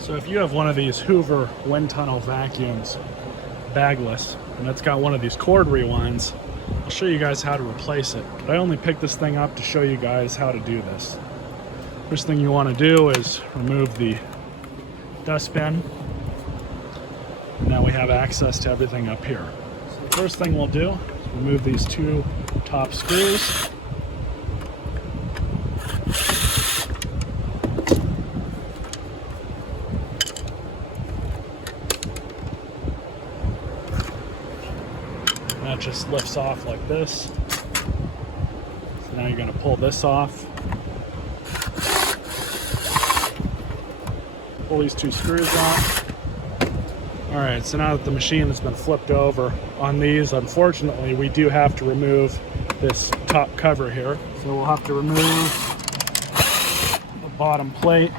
So if you have one of these Hoover WindTunnel vacuums, bagless, and it's got one of these cord rewinds, I'll show you guys how to replace it. But I only picked this thing up to show you guys how to do this. First thing you want to do is remove the dustbin. Now we have access to everything up here. So the first thing we'll do is remove these two top screws. That just lifts off like this. So now you're going to pull this off. Pull these two screws off. Alright, so now that the machine has been flipped over on these, unfortunately we do have to remove this top cover here. So we'll have to remove the bottom plate.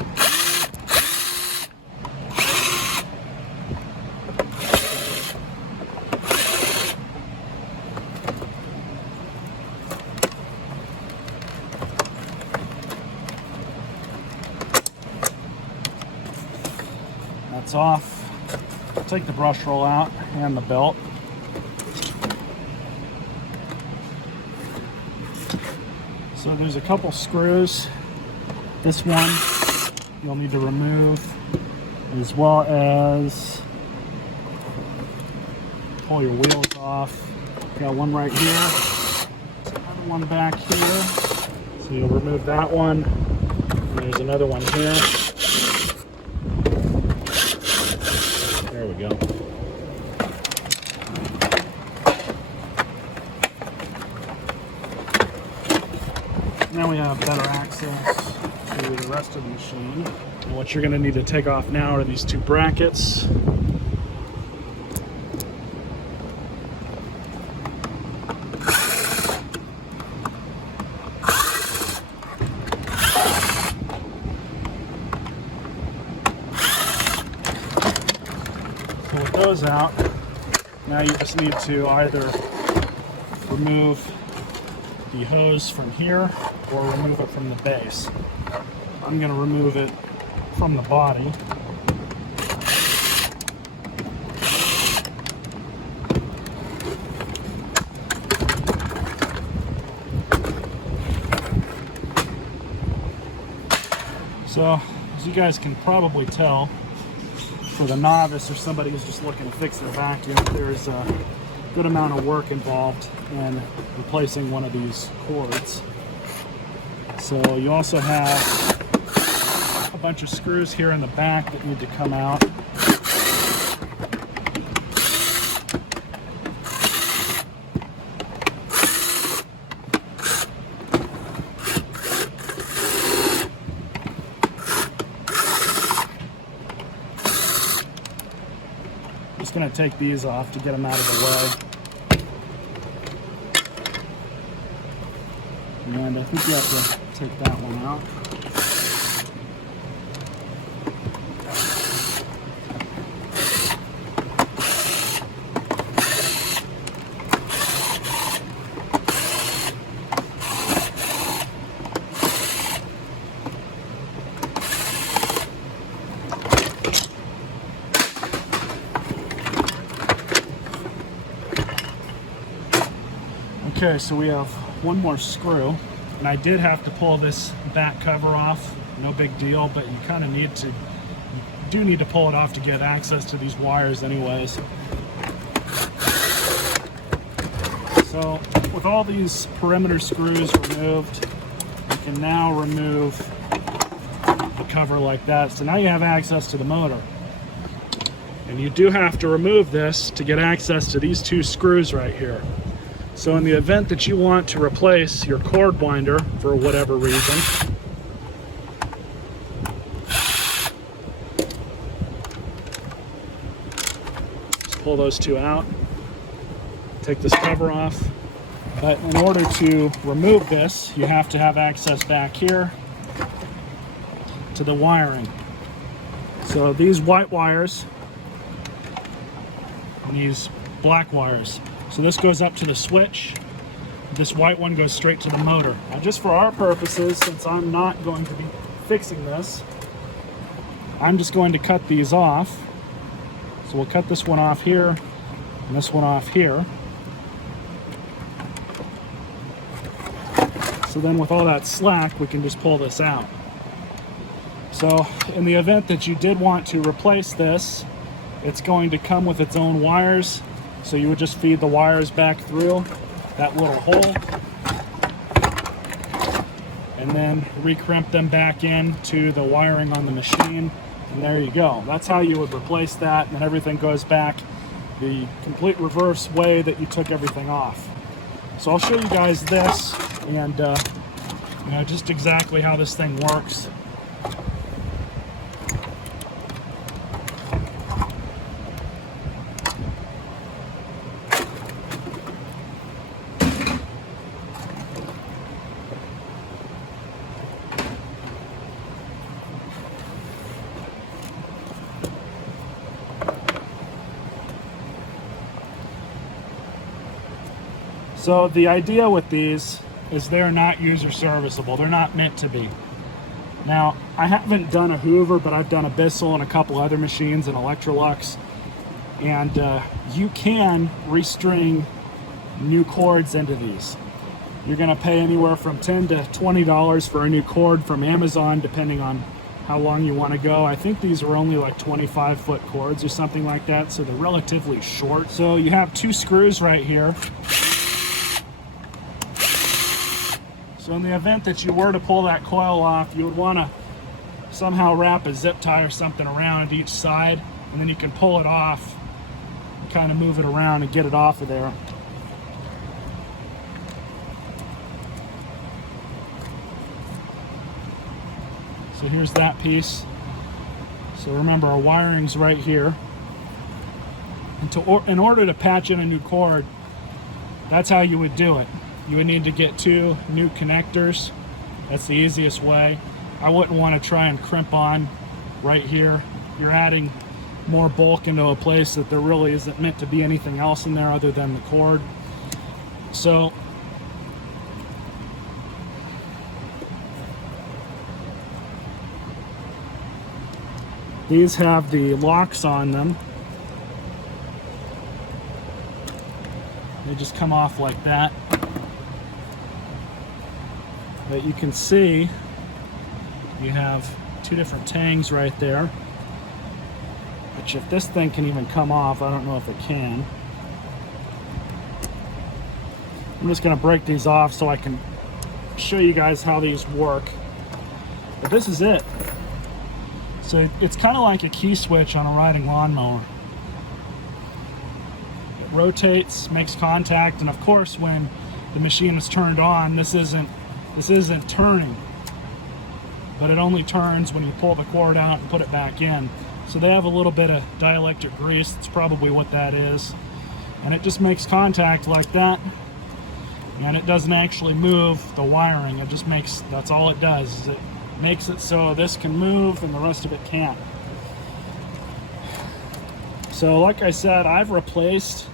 That's off. Take the brush roll out and the belt. So there's a couple screws. This one you'll need to remove, as well as pull your wheels off. Got one right here, another one back here. So you'll remove that one. And there's another one here. There we go. Now we have better access to the rest of the machine. And what you're going to need to take off now are these two brackets. With those out, now you just need to either remove the hose from here or remove it from the base. I'm going to remove it from the body. So, as you guys can probably tell, for the novice or somebody who's just looking to fix their vacuum, there's a good amount of work involved in replacing one of these cords. So you also have a bunch of screws here in the back that need to come out. Just going to take these off to get them out of the way. And I think you have to take that one out. Okay, so we have one more screw, and I did have to pull this back cover off. No big deal, but you kind of need to, pull it off to get access to these wires anyways. So with all these perimeter screws removed, you can now remove the cover like that. So now you have access to the motor. And you do have to remove this to get access to these two screws right here. So in the event that you want to replace your cord winder for whatever reason, just pull those two out, take this cover off. But in order to remove this, you have to have access back here to the wiring. So these white wires and these black wires. So this goes up to the switch. This white one goes straight to the motor. Now just for our purposes, since I'm not going to be fixing this, I'm just going to cut these off. So we'll cut this one off here and this one off here. So then with all that slack, we can just pull this out. So in the event that you did want to replace this, it's going to come with its own wires. So you would just feed the wires back through that little hole and then recrimp them back into the wiring on the machine. And there you go. That's how you would replace that, and then everything goes back the complete reverse way that you took everything off. So I'll show you guys this and you know, just exactly how this thing works. So the idea with these is they're not user serviceable. They're not meant to be. Now, I haven't done a Hoover, but I've done a Bissell and a couple other machines and Electrolux. And you can restring new cords into these. You're gonna pay anywhere from $10 to $20 for a new cord from Amazon, depending on how long you wanna go. I think these are only like 25-foot cords or something like that, so they're relatively short. So you have two screws right here. So in the event that you were to pull that coil off, you would want to somehow wrap a zip tie or something around each side, and then you can pull it off and kind of move it around and get it off of there. So here's that piece. So remember, our wiring's right here. And in order to patch in a new cord, that's how you would do it. You would need to get two new connectors. That's the easiest way. I wouldn't want to try and crimp on right here. You're adding more bulk into a place that there really isn't meant to be anything else in there other than the cord. So these have the locks on them. They just come off like that. But you can see you have two different tangs right there, which if this thing can even come off, I don't know if it can. I'm just going to break these off so I can show you guys how these work. But this is it. So it's kind of like a key switch on a riding lawnmower. It rotates, makes contact, and of course when the machine is turned on, this isn't turning, but it only turns when you pull the cord out and put it back in. So they have a little bit of dielectric grease. That's probably what that is. And it just makes contact like that. And it doesn't actually move the wiring. It just makes, that's all it does, is it makes it so this can move and the rest of it can't. So like I said, I've replaced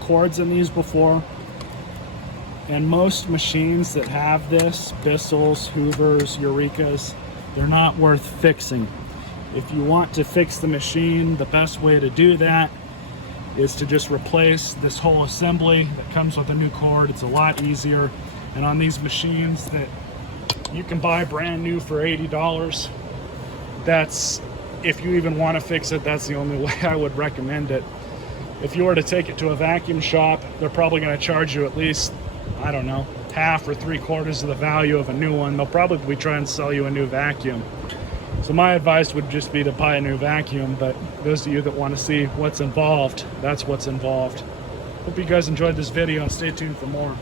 cords in these before. And most machines that have this, Bissells, Hoovers, Eurekas, they're not worth fixing. If you want to fix the machine, the best way to do that is to just replace this whole assembly that comes with a new cord. It's a lot easier. And on these machines that you can buy brand new for $80, that's, if you even want to fix it, that's the only way I would recommend it. If you were to take it to a vacuum shop, they're probably going to charge you at least, I don't know, half or 3/4 of the value of a new one. They'll probably try and sell you a new vacuum. So my advice would just be to buy a new vacuum, but those of you that want to see what's involved, that's what's involved. Hope you guys enjoyed this video and stay tuned for more.